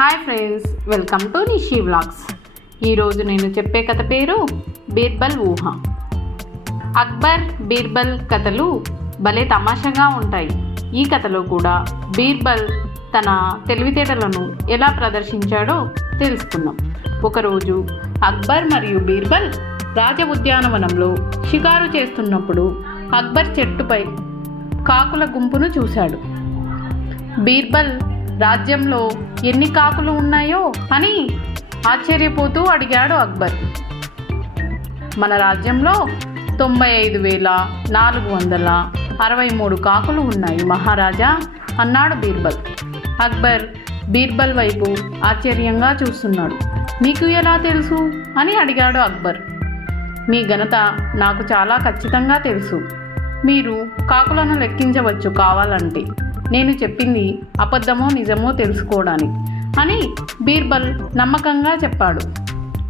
Hi friends welcome to Nishi vlogs ఈరోజు నేను చెప్పే కథ పేరు బీర్బల్ ఊహ. అక్బర్ బీర్బల్ కథలు భలే తమాషాగా ఉంటాయి. ఈ కథలో కూడా బీర్బల్ తన తెలివితేటలను ఎలా ప్రదర్శించాడో తెలుసుకుందాం. ఒకరోజు అక్బర్ మరియు బీర్బల్ రాజ ఉద్యానవనంలో షికారు చేస్తున్నప్పుడు అక్బర్ చెట్టుపై కాకుల గుంపును చూశాడు. బీర్బల్ రాజ్యంలో ఎన్ని కాకులు ఉన్నాయో అని ఆశ్చర్యపోతూ అడిగాడు అక్బర్. మన రాజ్యంలో తొంభై ఐదు వేల నాలుగు వందల అరవై మూడు కాకులు ఉన్నాయి మహారాజా అన్నాడు బీర్బల్. అక్బర్ బీర్బల్ వైపు ఆశ్చర్యంగా చూస్తున్నాడు. నీకు ఎలా తెలుసు? అని అడిగాడు అక్బర్. మీ ఘనత నాకు చాలా ఖచ్చితంగా తెలుసు. మీరు కాకులను లెక్కించవచ్చు కావాలంటే. నేను చెప్పింది అబద్ధమో నిజమో తెలుసుకోవడానికి అని బీర్బల్ నమ్మకంగా చెప్పాడు.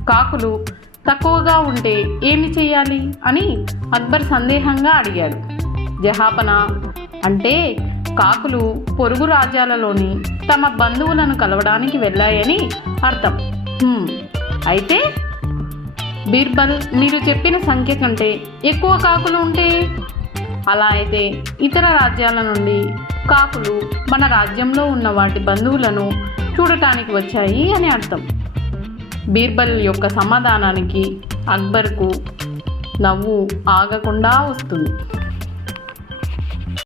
కాకులు తక్కువగా ఉంటే ఏమి చేయాలి? అని అక్బర్ సందేహంగా అడిగాడు. జహాపన అంటే కాకులు పొరుగు రాజ్యాలలోని తమ బంధువులను కలవడానికి వెళ్ళాయని అర్థం. అయితే? బీర్బల్ మీరు చెప్పిన సంఖ్య కంటే ఎక్కువ కాకులు ఉంటే? అలా అయితే ఇతర రాజ్యాల నుండి కాకులు మన రాజ్యంలో ఉన్న వాటి బంధువులను చూడటానికి వచ్చాయి అని అర్థం. బీర్బల్ యొక్క సమాధానానికి అక్బర్కు నవ్వు ఆగకుండా వస్తుంది.